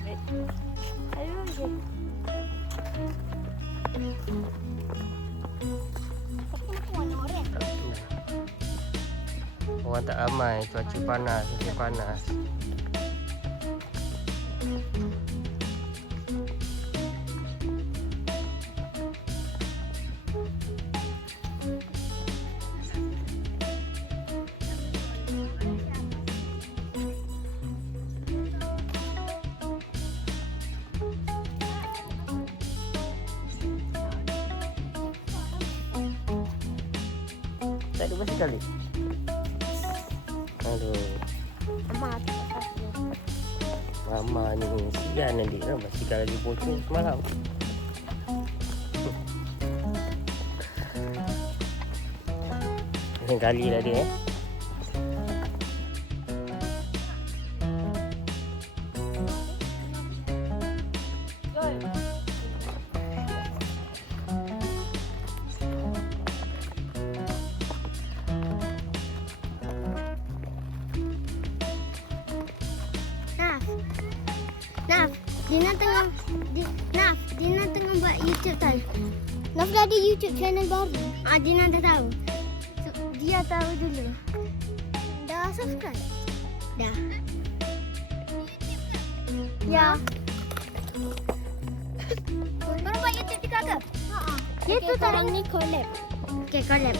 Abid. Ayo je. Tapi nak warna oren. Orang tak ramai, cuaca panas, macam panas. Tak ada basikal ni? Aduh, Mama tu pasal. Mama ni sian nanti kan basikal lagi bocor semalam. Lain kali lah dia Naf, Dina tengah buat YouTube tau. Naf dah ada YouTube channel baru. Dina dah tahu. So, dia tahu dulu. Dah subscribe? Dah. Ya. Korang buat YouTube juga ke? Haa. Itu sekarang ni collab. Okay, collab.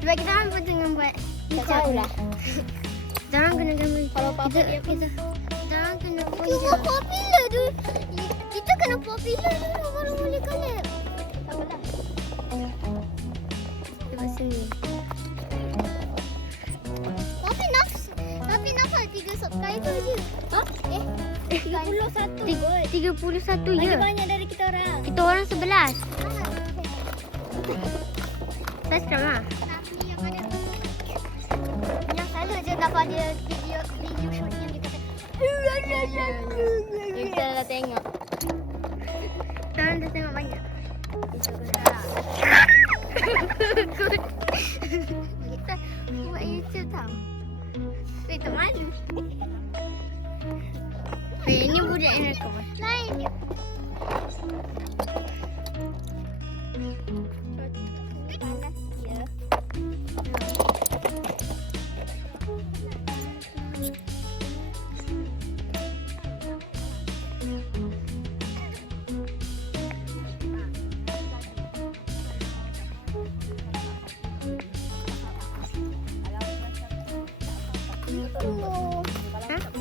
Sebab kita orang pun tengah buat YouTube. Tak tahu lah. Kita orang kena gambar. Kalau apa-apa dia kita orang kena kita popular tu. Kita kena popular dulu baru boleh collab. Tak apalah. Dekat sini. Tapi Naf 3 subscriber je. Ha? 31 kot. 31 je. Lagi banyak dari kita orang. Kita orang 11. Subscribe lah. Yang selalu je dapat dia video shoot yang kita kita dah tengok. Sekarang dah tengok banyak. Kita buat YouTube tau. Tak malu. Ini budak yang rekod. Lain je. Panas dia.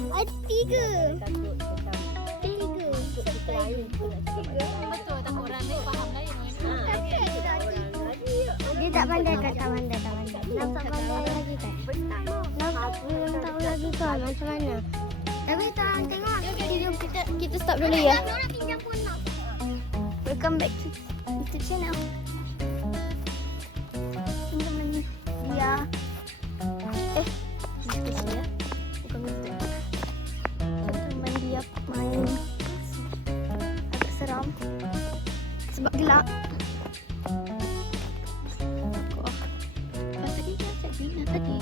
Ada 3. Betul tak orang lain faham lain. Dia tak pandai kan? Tak pandai. Nampak pandai lagi kan? Nampak belum tahu lagi kan macam mana. Tapi kita orang tengok. Kita stop dulu ya. Welcome back to YouTube channel. Teman dia. Diskusi ya. Bukan betul. Teman dia main agak seram sebab gelap. Tadi dia cakap Bina tadi.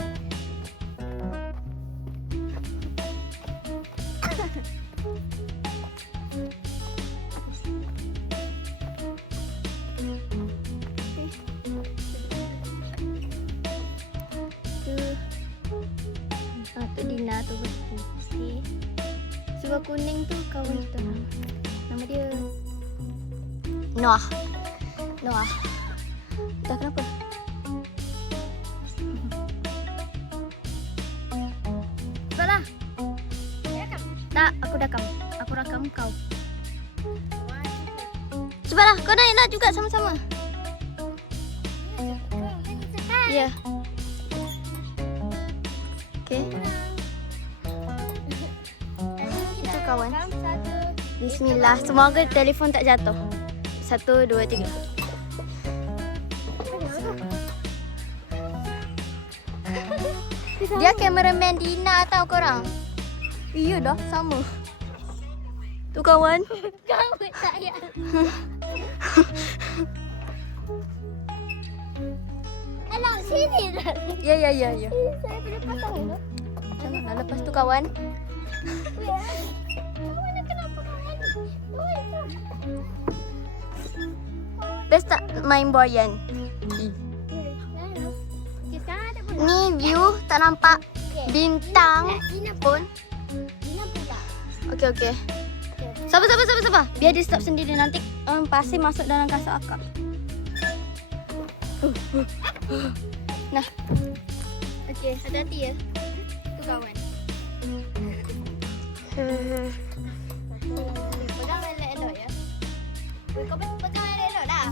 Tu Dina tu putih. Sebelah kuning tu kawan kita. Nama dia Noah. Dah kenapa? Sebablah. Tak, aku rakam kau. Sebablah, kau naiklah juga sama-sama. Ya. Okey. Itu kawan. Bismillah. Semoga telefon tak jatuh. 1, 2, 3. Dia kameraman Dina tau korang. Iya dah sama. Tu kawan. Kawan saya. Alah sini dah. Ya. Saya boleh pasang tu. Macam mana lepas tu kawan? Kawan Best tak main boyan? Okay, sekarang ada pun. Ni view tak nampak bintang pun. Dina pula. Okey. Sabar. Biar dia stop sendiri nanti pasir masuk dalam kasut akak. Nah. Okay, hati-hati ya. Tu kawan. Pegang elok-elok ya. Kau pegang elok-elok dah.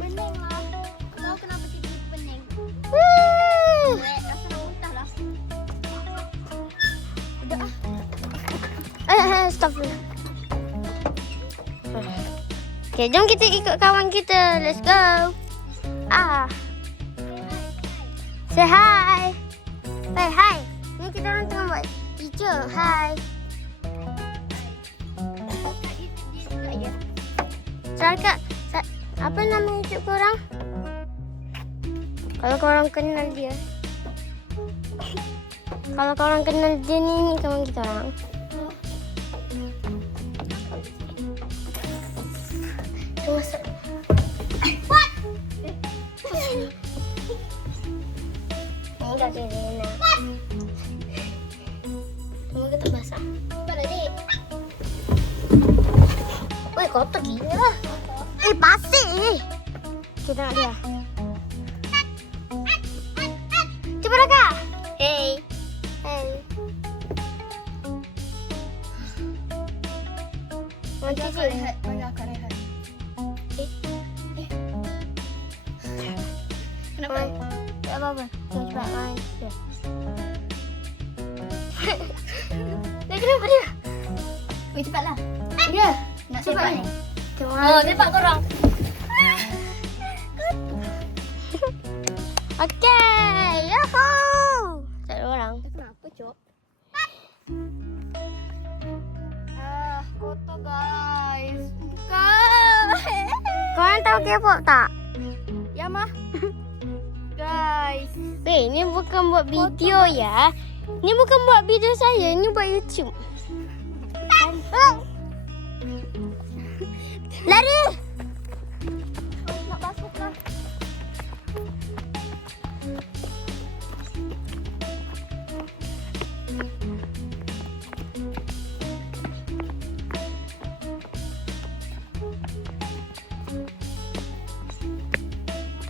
Pening lah. Tahu kenapa tiba-tiba pening? Rasa nak muntah lah. Stop dulu. Okay, jom kita ikut kawan kita. Let's go. Say hi. Say hi. Ni kita orang tengah buat teacher. Hi. Kakak YouTube dia juga ya. Cakap, apa nama YouTube korang? Kalau korang kenal dia. Kalau korang kenal dia ni kawan kita orang. Tunggu masuk. What? Ini dah kena. Tunggu kita basah. Cepat adik. Weh, kotor gila lah. Pasir ni. Kita tengok dia. Cuba Raka. Hey. Nanti je. Bagi akak rehat. Kenapa? Tak apa-apa. Jom cepat main. Dia kenapa dia? Weh, cepatlah. Dia. Nak Cepat sepak ni. ni. Oh, sepak korang. Okey. Yahoo. Tak ada orang. Kenapa, Cok? Kotor guys. Korang tahu K-pop tak? Ya, Mah. Guys. Weh, ni bukan buat video ya. Ni bukan buat video saya. Ni buat YouTube. Lari. Nak basuh kan?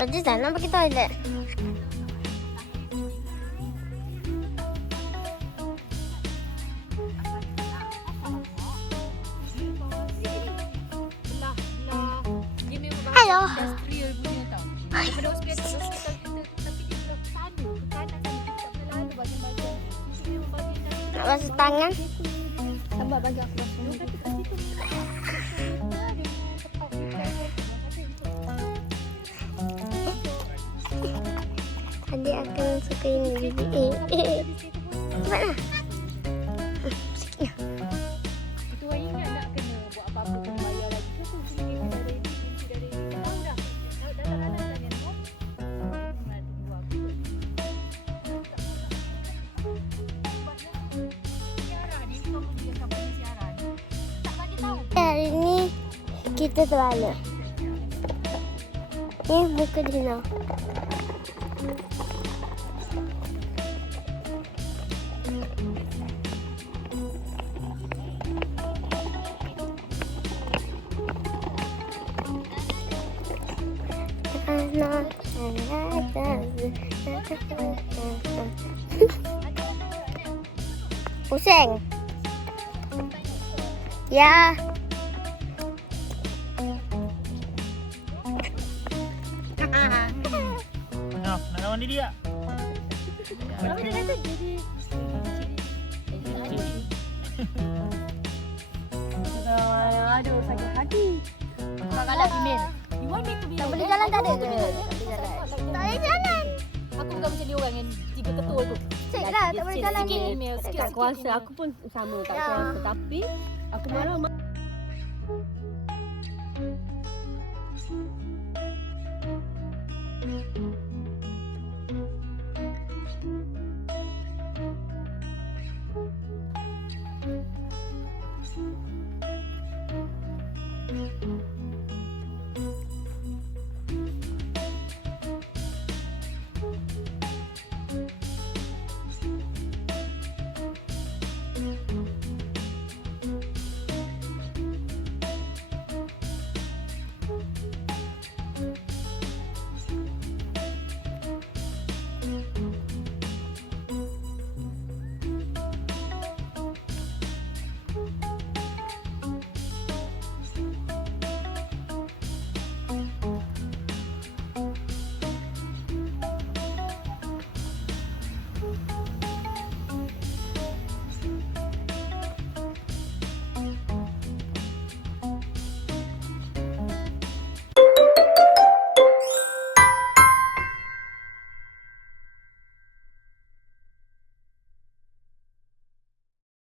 Tadi sana pergi toilet. Hello. Industrial punya tau. Daripada hospital kita tapi dia dah sana. Ke kanan kan kita tak boleh lalu bagian-bagian. Itu memang bagian Nak basuh tangan. Sabar bagi aku basuh. Dia kata kat situ. Adik akan suka ini. Cepatlah. Sikitnya. Itu orang ingat nak kena buat apa-apa kena bayar lagi. Kau tu sini kita dari ini, kunci dari ini. Tahu dah. Dah ada yang tu. Tunggu aku. Siaran ni kau pergi ke company siaran. Tak bagi tahu. Hari ni kita terbalik. Ni muka Dina. Pusing. Ya. Nak lawan dia. Kenapa dia kata jadi aduh sakit hati. Kau kalah female. You want me to be? Tak boleh jalan tak ada ke? Tak boleh jalan. Aku bukan macam dia orang yang tiga ketul tu. Cik lah, tak boleh jalan Sikit ni. email, sikit Tak kuasa, aku pun sama tak Ya. kuasa. Tapi aku marah